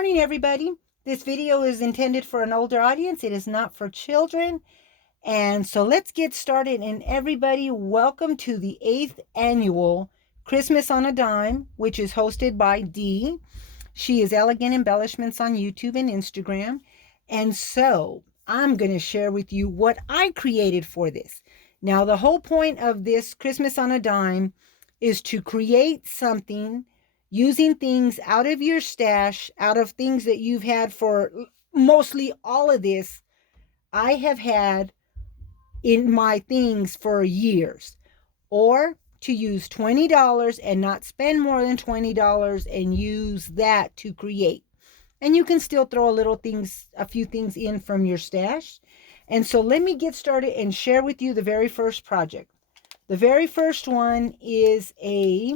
morning, everybody. This video is intended for an older audience. It is not for children. And so let's get started. And everybody, welcome to the 8th annual Christmas on a Dime, which is hosted by Dee. She is Elegant Embellishments on YouTube and Instagram. And so I'm going to share with you what I created for this. Now, the whole point of this Christmas on a Dime is to create something using things out of your stash, out of things that you've had for mostly all of this. I have had in my things for years. Or to use $20 and not spend more than $20 and use that to create. And you can still throw a few things in from your stash. And so let me get started and share with you the very first project. The very first one is a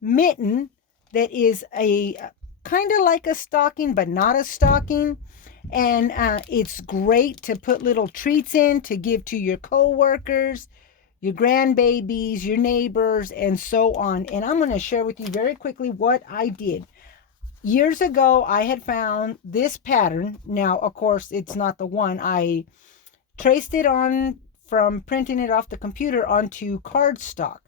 mitten that is a kind of like a stocking, but not a stocking. And it's great to put little treats in to give to your co-workers, your grandbabies, your neighbors, and so on. And I'm going to share with you very quickly what I did. Years ago, I had found this pattern. Now, of course, it's not the one. I traced it on from printing it off the computer onto cardstock.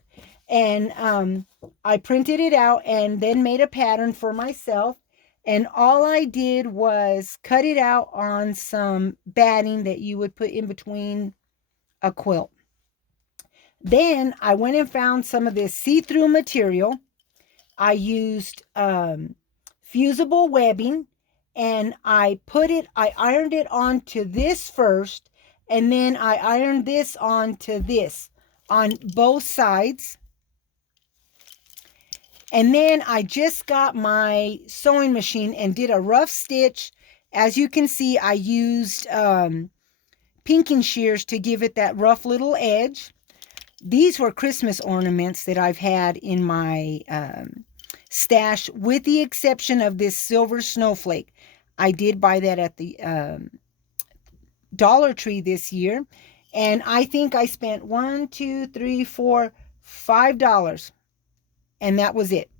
And I printed it out and then made a pattern for myself. And all I did was cut it out on some batting that you would put in between a quilt. Then I went and found some of this see-through material. I used fusible webbing, and I ironed it onto this first, and then I ironed this onto this on both sides. And then I just got my sewing machine and did a rough stitch. As you can see, I used pinking shears to give it that rough little edge. These were Christmas ornaments that I've had in my stash, with the exception of this silver snowflake. I did buy that at the Dollar Tree this year. And I think I spent $5. And that was it.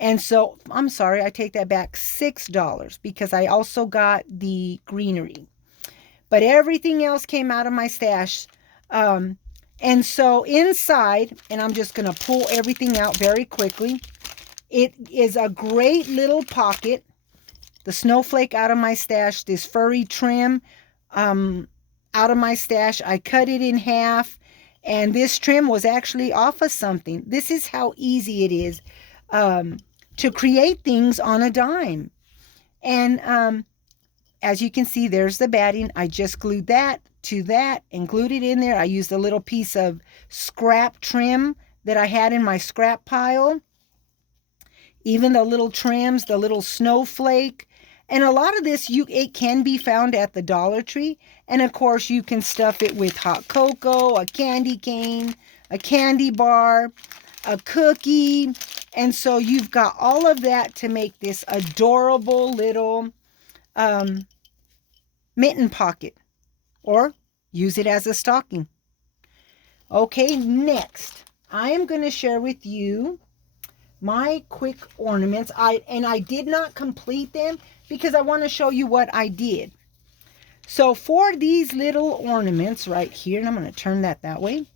And so, I'm sorry, I take that back, $6, because I also got the greenery. But everything else came out of my stash. And so inside, and I'm just going to pull everything out very quickly. It is a great little pocket. The snowflake out of my stash, this furry trim out of my stash. I cut it in half. And this trim was actually off of something. This is how easy it is to create things on a dime. And as you can see, there's the batting. I just glued that to that and glued it in there. I used a little piece of scrap trim that I had in my scrap pile. Even the little trims, the little snowflake. And a lot of this, it can be found at the Dollar Tree. And of course, you can stuff it with hot cocoa, a candy cane, a candy bar, a cookie. And so you've got all of that to make this adorable little mitten pocket. Or use it as a stocking. Okay, next, I am going to share with you my quick ornaments. I did not complete them because I want to show you what I did. So for these little ornaments right here, and I'm going to turn that way,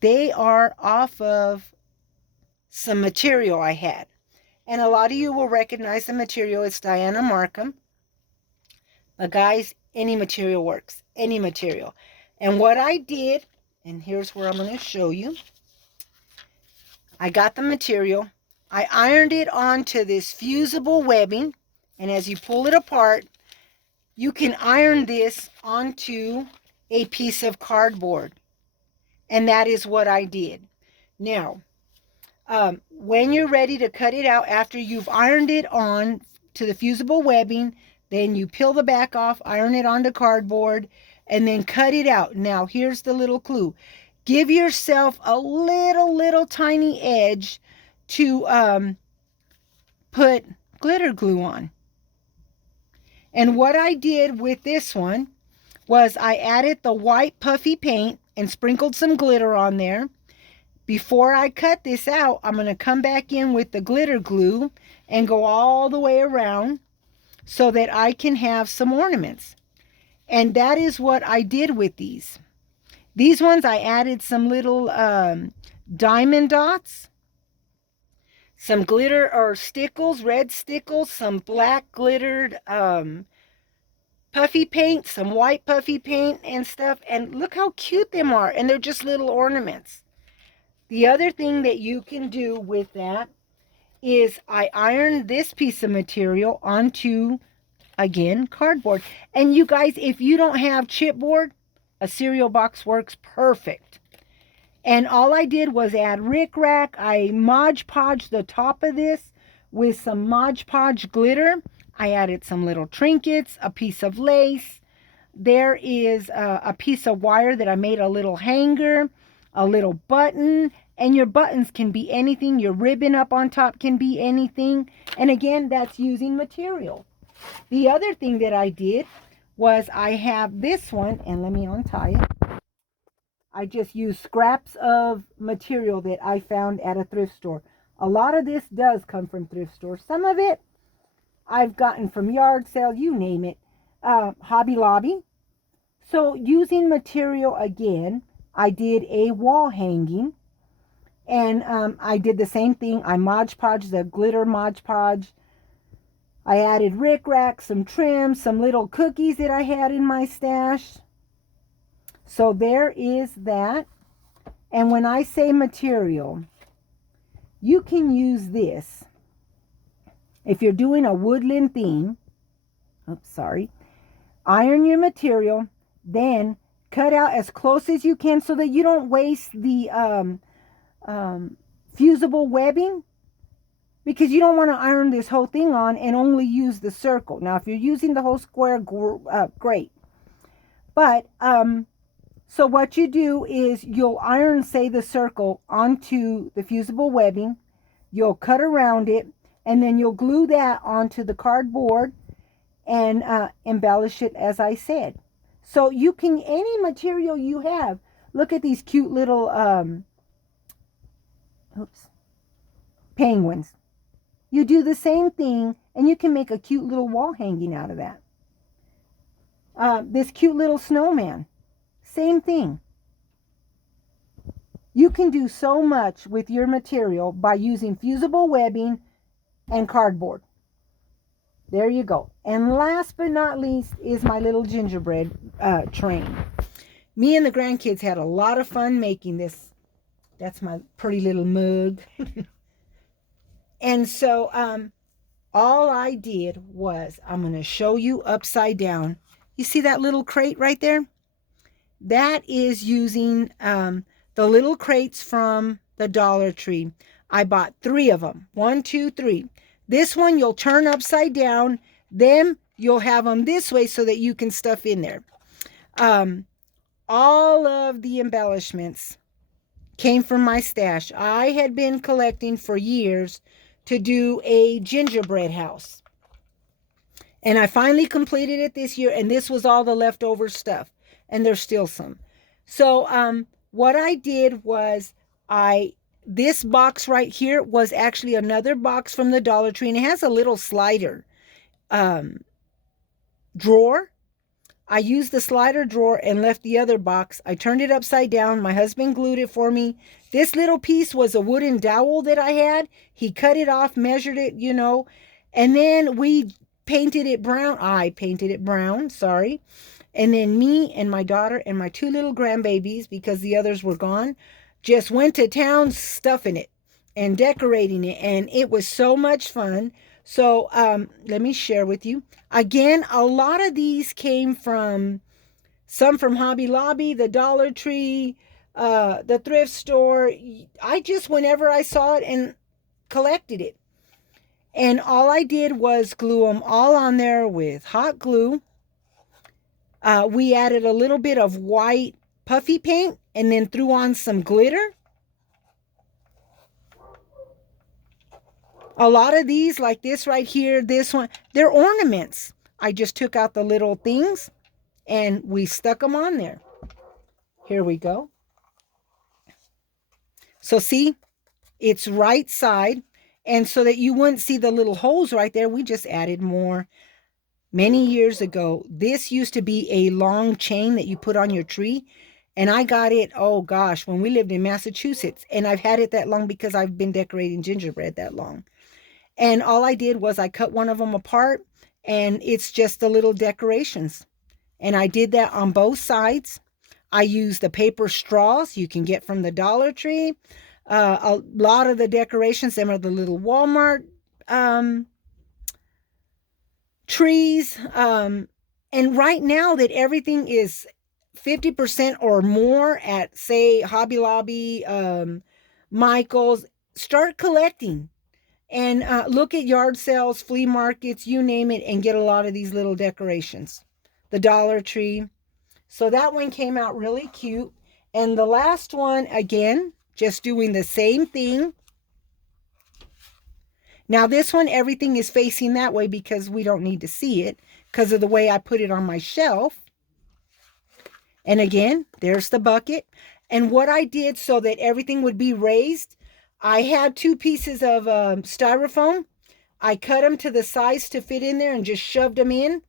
they are off of some material I had. And a lot of you will recognize the material. It's Diana Markham. But guys, any material works. Any material. And what I did, and here's where I'm going to show you. I got the material. I ironed it onto this fusible webbing. And as you pull it apart, you can iron this onto a piece of cardboard. And that is what I did. Now, when you're ready to cut it out, after you've ironed it on to the fusible webbing, then you peel the back off, iron it onto cardboard, and then cut it out. Now, here's the little clue. Give yourself a little tiny edge to put glitter glue on. And what I did with this one was I added the white puffy paint and sprinkled some glitter on there. Before I cut this out, I'm going to come back in with the glitter glue and go all the way around so that I can have some ornaments. And that is what I did with these. These ones I added some little diamond dots, some glitter or stickles, red stickles, some black glittered puffy paint, some white puffy paint and stuff. And look how cute them are. And they're just little ornaments. The other thing that you can do with that is I ironed this piece of material onto, again, cardboard. And you guys, if you don't have chipboard, a cereal box works perfect. And all I did was add rickrack. I Mod Podged the top of this with some Mod Podge glitter. I added some little trinkets, a piece of lace. There is a piece of wire that I made a little hanger, a little button, and your buttons can be anything. Your ribbon up on top can be anything. And again, that's using material. The other thing that I did was I have this one, and let me untie it. I just used scraps of material that I found at a thrift store. A lot of this does come from thrift stores. Some of it I've gotten from yard sales, you name it. Hobby Lobby. So using material again, I did a wall hanging. And I did the same thing. I Mod Podged the glitter Mod Podge. I added rickrack, some trim, some little cookies that I had in my stash. So there is that. And when I say material, you can use this. If you're doing a woodland theme, iron your material, then cut out as close as you can so that you don't waste the fusible webbing, because you don't want to iron this whole thing on and only use the circle. Now, if you're using the whole square, great. But, so what you do is you'll iron, say, the circle onto the fusible webbing. You'll cut around it, and then you'll glue that onto the cardboard and embellish it, as I said. So you can, any material you have. Look at these cute little penguins. You do the same thing, and you can make a cute little wall hanging out of that. This cute little snowman, same thing. You can do so much with your material by using fusible webbing and cardboard. There you go. And last but not least is my little gingerbread train. Me and the grandkids had a lot of fun making this. That's my pretty little mug. And so all I did was, I'm going to show you upside down. You see that little crate right there? That is using the little crates from the Dollar Tree. I bought 3 of them. 1, 2, 3. This one you'll turn upside down. Then you'll have them this way so that you can stuff in there. All of the embellishments came from my stash. I had been collecting for years to do a gingerbread house. And I finally completed it this year, and this was all the leftover stuff. And there's still some. So what I did was this box right here was actually another box from the Dollar Tree, and it has a little slider drawer. I used the slider drawer and left the other box. I turned it upside down. My husband glued it for me. This little piece was a wooden dowel that I had. He cut it off, measured it, and then we painted it brown. I painted it brown, sorry. And then me and my daughter and my 2 little grandbabies, because the others were gone, just went to town stuffing it and decorating it. And it was so much fun. So let me share with you. Again, a lot of these came from, some from Hobby Lobby, the Dollar Tree, the thrift store. I just, whenever I saw it, and collected it. And all I did was glue them all on there with hot glue. We added a little bit of white puffy paint and then threw on some glitter. A lot of these, like this right here, this one, they're ornaments. I just took out the little things and we stuck them on there. Here we go. So see, it's right side. And so that you wouldn't see the little holes right there, we just added more. Many years ago, this used to be a long chain that you put on your tree. And I got it, oh gosh, when we lived in Massachusetts. And I've had it that long because I've been decorating gingerbread that long. And all I did was I cut one of them apart, and it's just the little decorations. And I did that on both sides. I used the paper straws you can get from the Dollar Tree. A lot of the decorations, them are the little Walmart trees. And right now that everything is 50% or more at, say, Hobby Lobby, Michael's, start collecting. And look at yard sales, flea markets, you name it, and get a lot of these little decorations. The Dollar Tree. So that one came out really cute. And the last one, again, just doing the same thing. Now this one, everything is facing that way because we don't need to see it because of the way I put it on my shelf. And again, there's the bucket. And what I did so that everything would be raised, I had 2 pieces of styrofoam. I cut them to the size to fit in there and just shoved them in.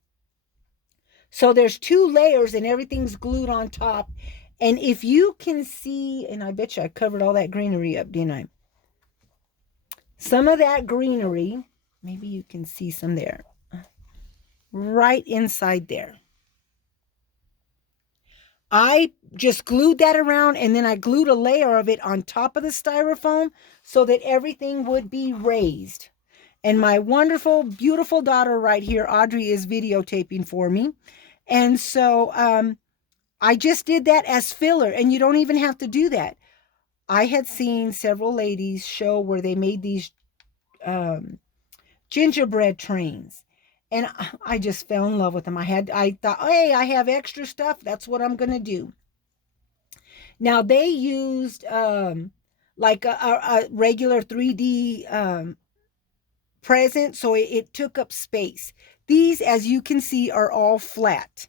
So there's 2 layers and everything's glued on top. And if you can see, and I bet you I covered all that greenery up, didn't I? Some of that greenery, maybe you can see some there, right inside there. I just glued that around, and then I glued a layer of it on top of the styrofoam so that everything would be raised. And my wonderful, beautiful daughter right here, Audrey, is videotaping for me. And so I just did that as filler, and you don't even have to do that. I had seen several ladies show where they made these gingerbread trains, and I just fell in love with them. I thought, hey, I have extra stuff. That's what I'm going to do. Now they used like a regular 3D present, so it took up space. These, as you can see, are all flat.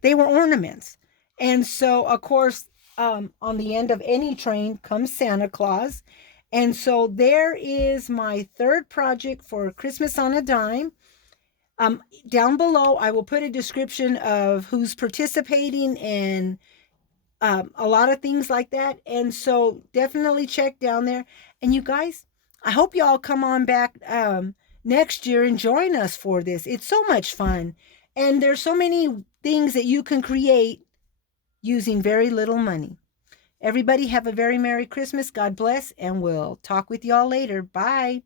They were ornaments. And so, of course, on the end of any train comes Santa Claus. And so there is my 3rd project for Christmas on a Dime. Down below, I will put a description of who's participating and a lot of things like that. And so definitely check down there. And you guys, I hope y'all come on back next year and join us for this. It's so much fun. And there's so many things that you can create using very little money. Everybody have a very Merry Christmas. God bless, and we'll talk with y'all later. Bye.